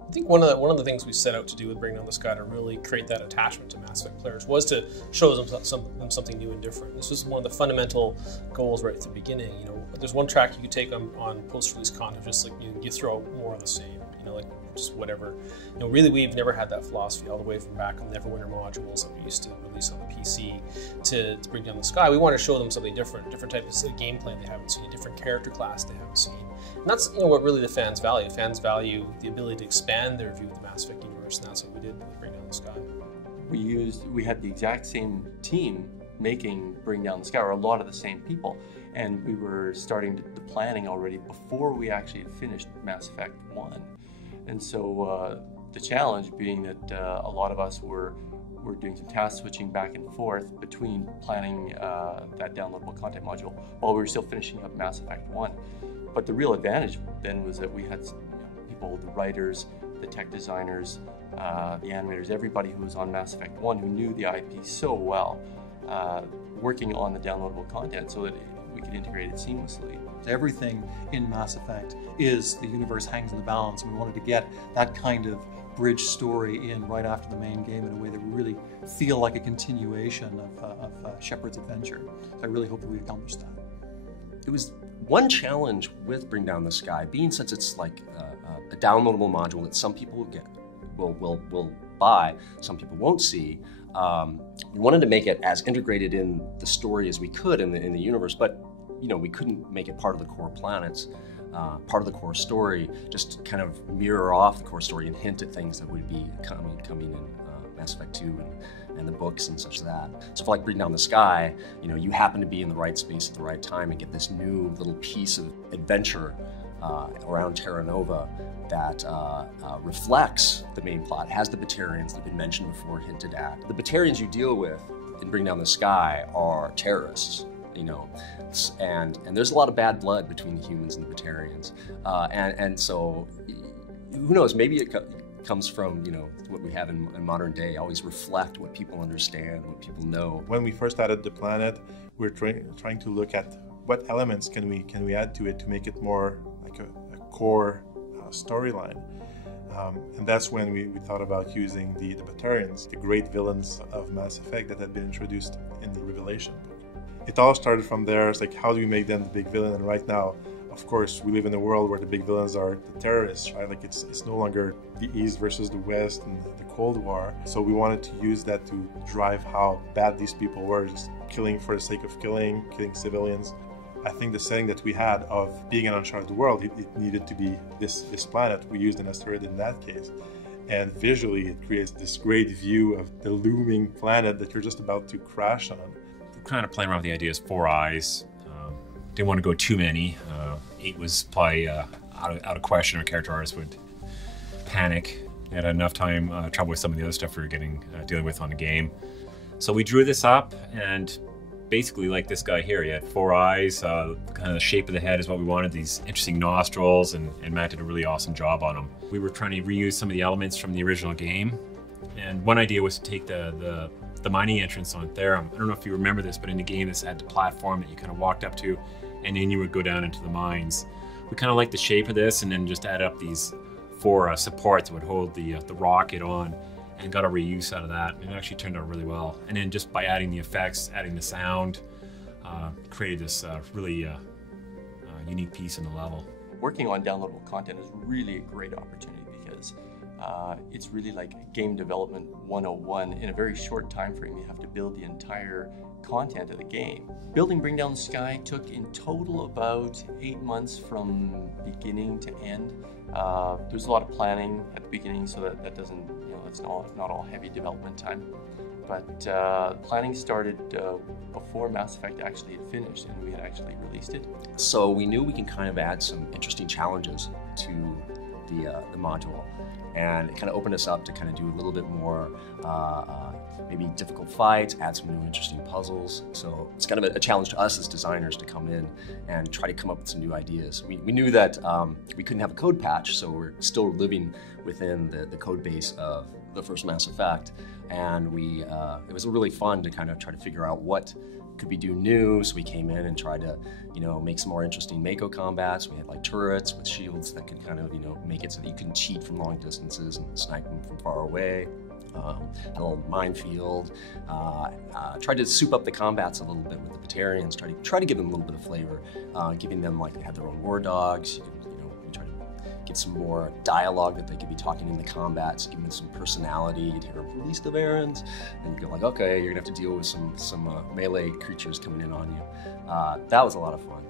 I think one of the things we set out to do with Bring Down the Sky to really create that attachment to Mass Effect players was to show them something new and different. This was one of the fundamental goals right at the beginning. You know, there's one track you could take on post-release content, just like you throw out more of the same. You know, like just whatever. You know, really, we've never had that philosophy all the way from back on the Neverwinter modules that we used to release on the PC to Bring Down the Sky. We want to show them something different types of gameplay they haven't seen, a different character class they haven't seen. And that's what really the fans value. Fans value the ability to expand their view of the Mass Effect universe, and that's what we did with Bring Down the Sky. We had the exact same team making Bring Down the Sky, or a lot of the same people, and we were starting the planning already before we actually had finished Mass Effect 1. And so the challenge being that a lot of us were doing some task switching back and forth between planning that downloadable content module while we were still finishing up Mass Effect 1. But the real advantage then was that we had people, the writers, the tech designers, the animators, everybody who was on Mass Effect 1 who knew the IP so well, working on the downloadable content so that we could integrate it seamlessly. Everything in Mass Effect is the universe hangs in the balance, and we wanted to get that kind of bridge story in right after the main game in a way that we really feel like a continuation of Shepard's adventure. So I really hope that we accomplished that. It was one challenge with Bring Down the Sky, being since it's like a downloadable module that some people will buy, some people won't see. We wanted to make it as integrated in the story as we could in the universe, but we couldn't make it part of the core planets, part of the core story, just kind of mirror off the core story and hint at things that would be coming in Mass Effect 2 and the books and such that. So for like Bring Down the Sky, you happen to be in the right space at the right time and get this new little piece of adventure around Terra Nova that reflects the main plot, has the Batarians that have been mentioned before, hinted at. The Batarians you deal with in Bring Down the Sky are terrorists, and there's a lot of bad blood between the humans and the Batarians, and so who knows, maybe it comes from what we have in modern day. Always reflect what people understand, what people know. When we first added the planet, we're trying to look at what elements can we add to it to make it more like a core storyline. And that's when we thought about using the Batarians, the great villains of Mass Effect that had been introduced in the Revelation book. It all started from there. It's like, how do we make them the big villain? And right now, of course, we live in a world where the big villains are the terrorists, right? Like it's no longer the East versus the West and the Cold War. So we wanted to use that to drive how bad these people were, just killing for the sake of killing civilians. I think the setting that we had of being an uncharted world, it needed to be this planet. We used an asteroid in that case. And visually, it creates this great view of the looming planet that you're just about to crash on. Kind of playing around with the idea is 4 eyes. Didn't want to go too many. 8 was probably out of question. Our character artists would panic. They had enough time trouble with some of the other stuff we were dealing with on the game. So we drew this up, and basically like this guy here, he had 4 eyes. Kind of the shape of the head is what we wanted. These interesting nostrils, and Matt did a really awesome job on them. We were trying to reuse some of the elements from the original game, and one idea was to take the mining entrance on Therum. I don't know if you remember this, but in the game this had the platform that you kind of walked up to, and then you would go down into the mines. We kind of liked the shape of this, and then just add up these 4 supports that would hold the rocket on, and got a reuse out of that. And it actually turned out really well. And then just by adding the effects, adding the sound, created this really unique piece in the level. Working on downloadable content is really a great opportunity because it's really like game development 101. In a very short time frame, you have to build the entire content of the game. Building Bring Down the Sky took in total about 8 months from beginning to end. There's a lot of planning at the beginning, so that doesn't, it's not all heavy development time. But planning started before Mass Effect actually had finished and we had actually released it. So we knew we can kind of add some interesting challenges to the module, and it kind of opened us up to kind of do a little bit more maybe difficult fights, add some new interesting puzzles. So it's kind of a challenge to us as designers to come in and try to come up with some new ideas. We knew that we couldn't have a code patch, so we're still living within the code base of the first Mass Effect, and it was really fun to kind of try to figure out what could we do new? So we came in and tried to, you know, make some more interesting Mako combats. We had like turrets with shields that could kind of, you know, make it so that you can cheat from long distances and snipe them from far away. Had a little minefield. Tried to soup up the combats a little bit with the Batarians. Try to give them a little bit of flavor, giving them, like, they had their own war dogs. You know, we try to get some more dialogue that they could be talking in the combats, give them some personality. You'd hear "Release the Barons," and you'd go like, okay, you're gonna have to deal with some melee creatures coming in on you. That was a lot of fun.